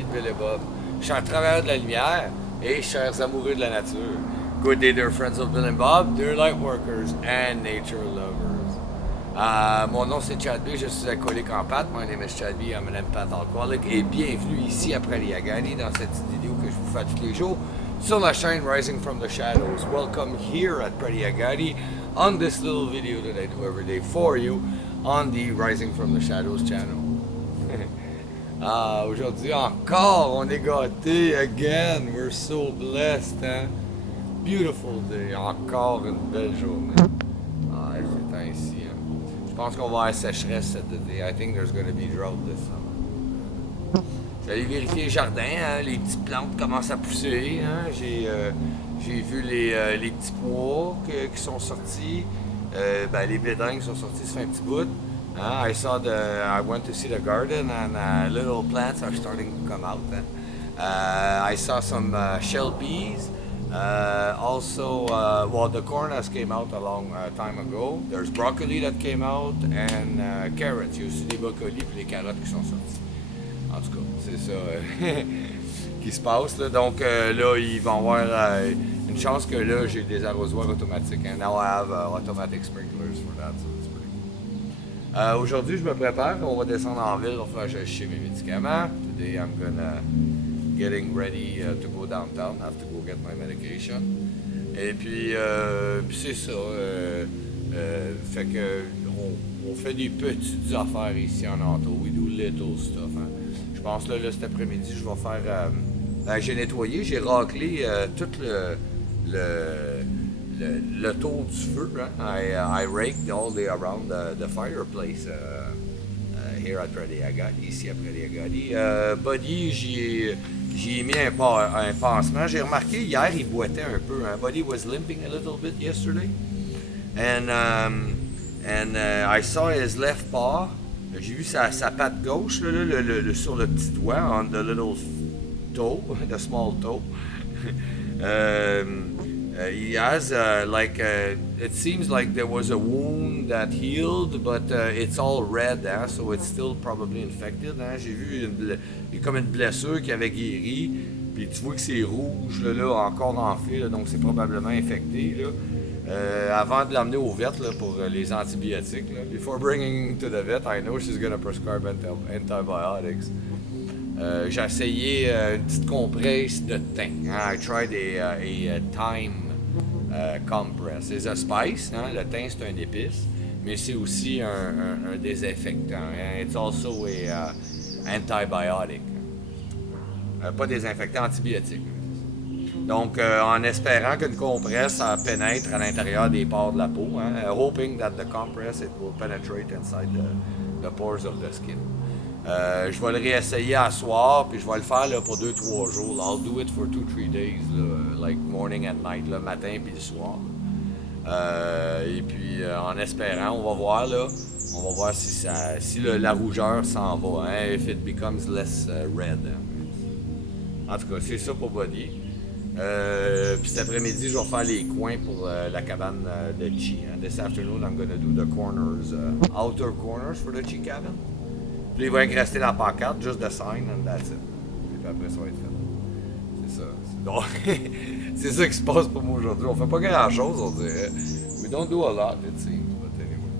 amis de Bill et Bob. Chers travailleurs de la lumière et chers amoureux de la nature. Good day, dear friends of Bill and Bob, dear light workers and nature lovers. Mon nom c'est Chad B, je suis alcoolique en pâte. My name is Chad B, I'm an empath alcoholic. Et bienvenue ici à Prairie Agani dans cette vidéo que je vous fais tous les jours sur la chaîne Rising from the Shadows. Welcome here at Prairie Agani on this little video that I do every day for you on the Rising from the Shadows channel. Aujourd'hui encore, on est gâtés again. We're so blessed, hein? Beautiful day. Encore une belle journée. C'est ainsi, hein? Je pense qu'on va avoir sécheresse cet été. I think there's gonna be drought this summer. J'allais vérifier le jardin, hein? Les petites plantes commencent à pousser, hein? J'ai vu les petits pois qui sont sortis. Les bédins sont sortis, ça fait un petit bout. I went to see the garden and little plants are starting to come out. I saw some shell peas. The corn has came out a long time ago. There's broccoli that came out and carrots. Il y a aussi des brocolis et les carottes qui sont sorties. En tout cas, c'est ça qui se passe. Là. Donc là, ils vont avoir une chance que là, j'ai des arrosoirs automatiques. And now I have automatic sprinklers for that. So it's pretty cool. Aujourd'hui, je me prépare. On va descendre en ville. On va faire chercher mes médicaments. Today, I'm gonna getting ready to go downtown. I have to go get my medication. Et puis c'est ça. Fait que on fait des petites affaires ici en auto. We do little stuff. Hein. Je pense là cet après-midi, je vais faire. J'ai nettoyé, j'ai raclé tout le tour du feu. Hein. I raked all the around the fireplace here at Prairie Agani, ici à Prairie Agani. Buddy, j'y ai mis un pansement. J'ai remarqué hier, il boitait un peu. Hein. Buddy was limping a little bit yesterday. And I saw his left paw. J'ai vu sa patte gauche là, sur le petit doigt, on the little toe, the small toe. He has it seems like there was a wound that healed, but it's all red, hein, so it's still probably infected. Hein. J'ai vu il y a comme une blessure qui avait guéri, puis tu vois que c'est rouge là, encore enflé, là, donc c'est probablement infecté. Là. Avant de l'emmener au vet là, pour les antibiotiques. Là. Before bringing to the vet, I know she's gonna prescribe antibiotics. J'ai essayé une petite compresse de thym. I tried a thyme compress. It's a spice. Hein? Le thym, c'est un épice, mais c'est aussi un désinfectant. Hein? It's also a antibiotic. Pas désinfectant, antibiotique. Donc, en espérant qu'une compresse pénètre à l'intérieur des pores de la peau, hein, hoping that the compress it will penetrate inside the pores of the skin. Je vais le réessayer à soir, puis je vais le faire là, pour 2-3 jours. I'll do it for 2-3 days, là, like morning and night, le matin puis le soir. Et puis, en espérant, on va voir là, on va voir si la rougeur s'en va, hein, if it becomes less red. Hein. En tout cas, c'est ça pour Buddy. Puis cet après-midi, je vais faire les coins pour la cabane de Chi. Hein. This afternoon, I'm gonna do the corners, outer corners for the Chi cabin. Puis il va rester la pancarte, just the sign and that's it. Et puis après, ça va être fait. C'est ça. Donc, c'est ça qui se passe pour moi aujourd'hui. On fait pas grand-chose, on dirait. We don't do a lot, it seems, but anyway.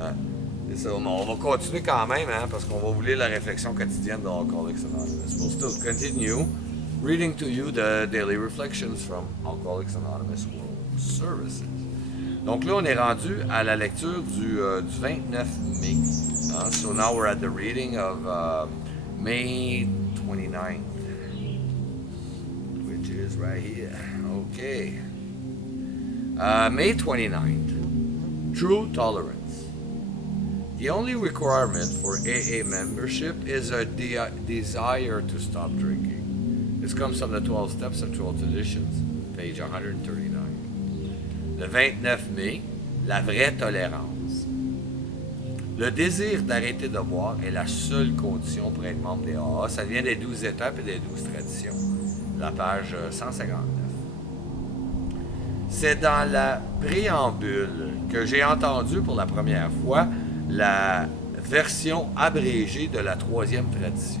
Hein. C'est ça. On va continuer quand même, hein, parce qu'on va vous lire la réflexion quotidienne de Alcoholics Anonymous. We'll still continue reading to you the daily reflections from Alcoholics Anonymous World Services. Donc là, on est rendu à la lecture du 29 mai. So now we're at the reading of May 29th, which is right here. Okay. May 29th. True tolerance. The only requirement for AA membership is a desire to stop drinking. This comes from the 12 Steps of 12 Traditions, page 139. Le 29 mai, la vraie tolérance. Le désir d'arrêter de boire est la seule condition pour être membre des AA. Ça vient des 12 étapes et des 12 traditions. La page 159. C'est dans la préambule que j'ai entendu pour la première fois la version abrégée de la troisième tradition.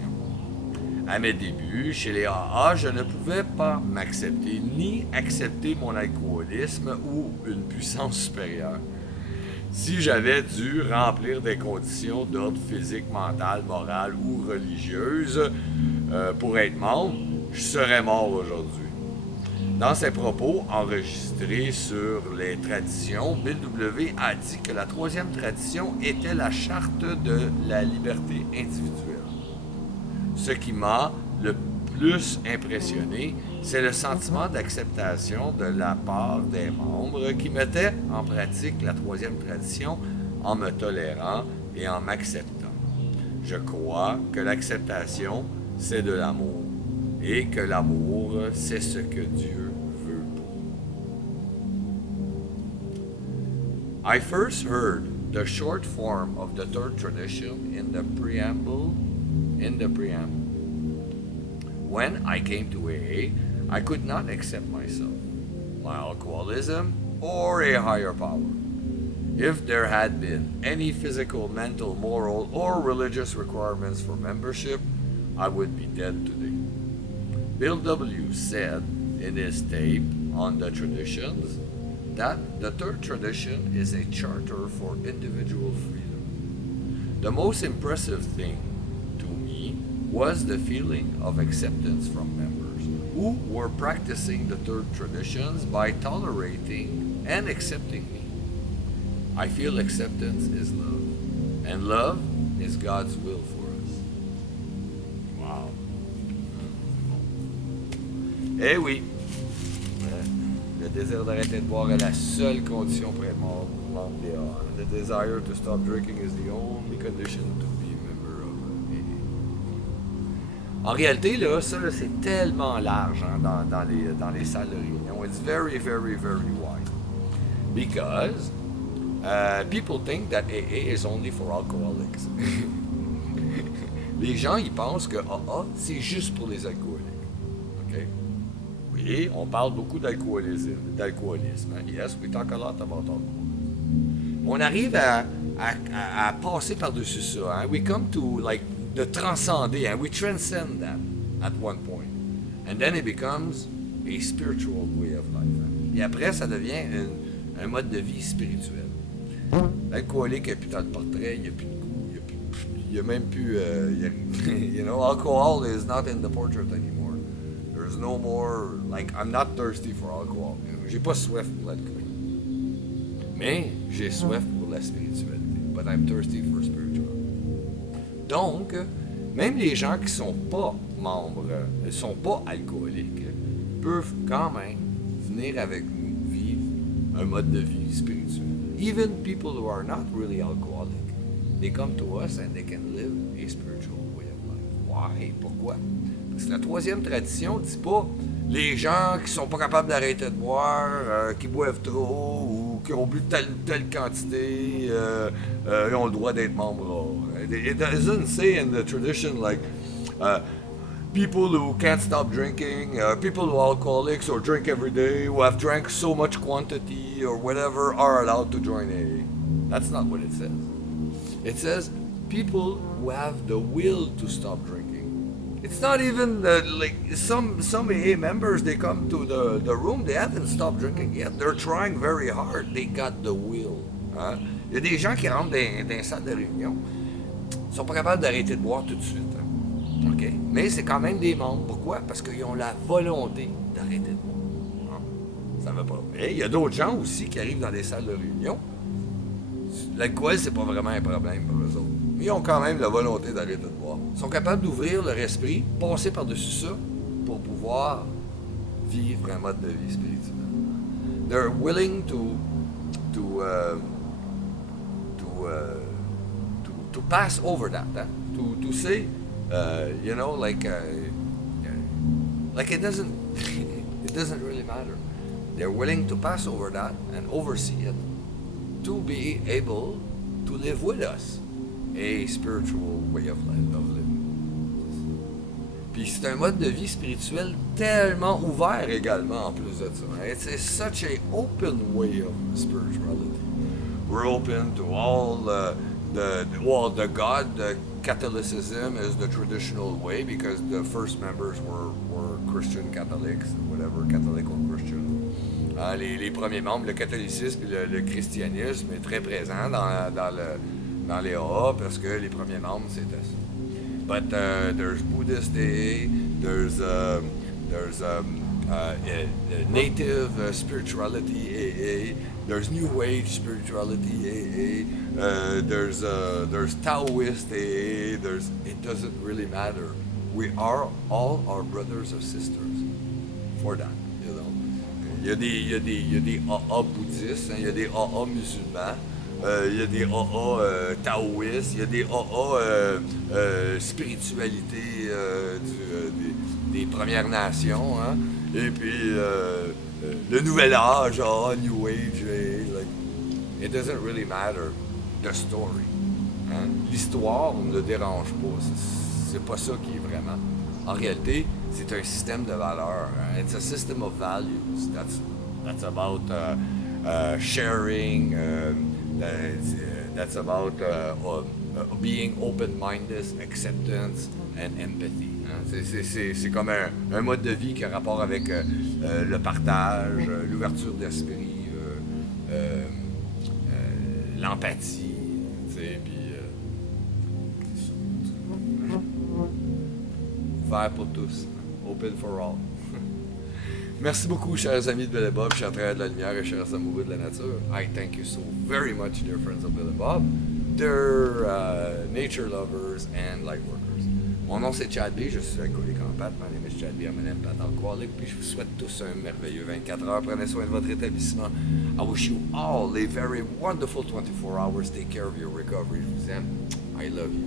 À mes débuts, chez les AA, je ne pouvais pas m'accepter ni accepter mon alcoolisme ou une puissance supérieure. Si j'avais dû remplir des conditions d'ordre physique, mental, moral ou religieuse pour être membre, je serais mort aujourd'hui. Dans ses propos enregistrés sur les traditions, Bill W. a dit que la troisième tradition était la charte de la liberté individuelle. Ce qui m'a le plus impressionné, c'est le sentiment d'acceptation de la part des membres qui mettaient en pratique la troisième tradition en me tolérant et en m'acceptant. Je crois que l'acceptation, c'est de l'amour et que l'amour, c'est ce que Dieu veut pour nous. I first heard the short form of the third tradition in the preamble. When I came to AA, I could not accept myself, my alcoholism, or a higher power. If there had been any physical, mental, moral, or religious requirements for membership, I would be dead today. Bill W. said in his tape on the traditions that the third tradition is a charter for individual freedom. The most impressive thing to me was the feeling of acceptance from members who were practicing the third traditions by tolerating and accepting me. I feel acceptance is love, and love is God's will for us. Wow. Eh oui, le désir d'arrêter de boire est la seule condition pour être membre des AA. The desire to stop drinking is the only condition to be a member of AA. En réalité, là, ça, là, c'est tellement large hein, dans les salles de réunion. It's very, very, very wide. Because people think that AA is only for alcoholics. Les gens, ils pensent que AA, c'est juste pour les alcooliques. OK? Oui, on parle beaucoup d'alcoolisme. Yes, we talk a lot about alcoholism. On arrive à passer par-dessus ça. Hein? We come to, like, de transcender. Hein? We transcend that at one point. And then it becomes a spiritual way of life. Hein? Et après, ça devient un mode de vie spirituel. L'alcoolique, il n'y a plus tant de portrait, il n'y a plus de goût, il n'y a même plus... you know, alcohol is not in the portrait anymore. There's no more... Like, I'm not thirsty for alcohol. You know? J'ai pas soif pour l'alcool. Mais j'ai soif pour la spiritualité. But I'm thirsty for spirituality. Donc, même les gens qui sont pas membres, ne sont pas alcooliques, peuvent quand même venir avec nous vivre un mode de vie spirituel. Even people who are not really alcoholic, they come to us and they can live a spiritual way of life. Why? Pourquoi? Parce que la troisième tradition ne dit pas les gens qui sont pas capables d'arrêter de boire, qui boivent trop ou qui ont bu telle quantité, ils ont le droit d'être membres. It doesn't say in the tradition like people who can't stop drinking, people who are alcoholics or drink every day, who have drank so much quantity or whatever are allowed to join AA. That's not what it says. It says people who have the will to stop drinking. It's not even like some AA members, they come to the room, they haven't stopped drinking yet. They're trying very hard. They got the will. Hein? Il y a des gens qui rentrent dans une salle de réunion, ils sont pas capables d'arrêter de boire tout de suite. Hein? Okay? Mais c'est quand même des membres. Pourquoi? Parce qu'ils ont la volonté d'arrêter de boire. Hein? Ça va pas. Mais il y a d'autres gens aussi qui arrivent dans des salles de réunion. L'alcool, c'est pas vraiment un problème pour eux autres. Mais ils ont quand même la volonté d'arrêter de boire. Ils sont capables d'ouvrir leur esprit, passer par-dessus ça, pour pouvoir vivre un mode de vie spirituel. They're willing to pass over that, hein? to say, you know, like it doesn't really matter. They're willing to pass over that and oversee it to be able to live with us a spiritual way of living. Puis c'est un mode de vie spirituel tellement ouvert également en plus de ça. It's such an open way of spirituality. We're open to all the God Catholicism is the traditional way because the first members were Christian Catholics, whatever, Catholic or Christian. Les premiers membres, le catholicisme et le christianisme est très présent dans les AA parce que les premiers membres c'était ça. But there's Buddhist AA, there's native spirituality AA, there's New Age spirituality AA, there's Taoist AA, it doesn't really matter. We are all our brothers or sisters for that, you know. Il y a des AA bouddhistes, hein, il y a des AA musulmans, il y a des AA taoïstes, il y a des AA spiritualité des Premières Nations, hein, et puis le Nouvel Âge, AA, New Age, like, it doesn't really matter the story. Hein. L'histoire ne le dérange pas, c'est pas ça qui est vraiment. En réalité, c'est un système de valeurs. Hein. It's a system of values. That's about sharing. That's about being open-minded, acceptance and empathy. Hein. C'est comme un mode de vie qui a rapport avec le partage, l'ouverture d'esprit, l'empathie, puis ouvert pour tous, open for all. Merci beaucoup, chers amis de Bill et Bob, chers travailleurs de la lumière et chers amoureux de la nature. I thank you so very much, dear friends of Bill and Bob, dear nature lovers and light workers. Mon nom c'est Chad B, je suis alcoolique en pâte. My name is Chad B, I'm an empath alcoholic. Puis je vous souhaite tous un merveilleux 24 heures. Prenez soin de votre établissement. I wish you all a very wonderful 24 hours. Take care of your recovery. Je vous aime. I love you.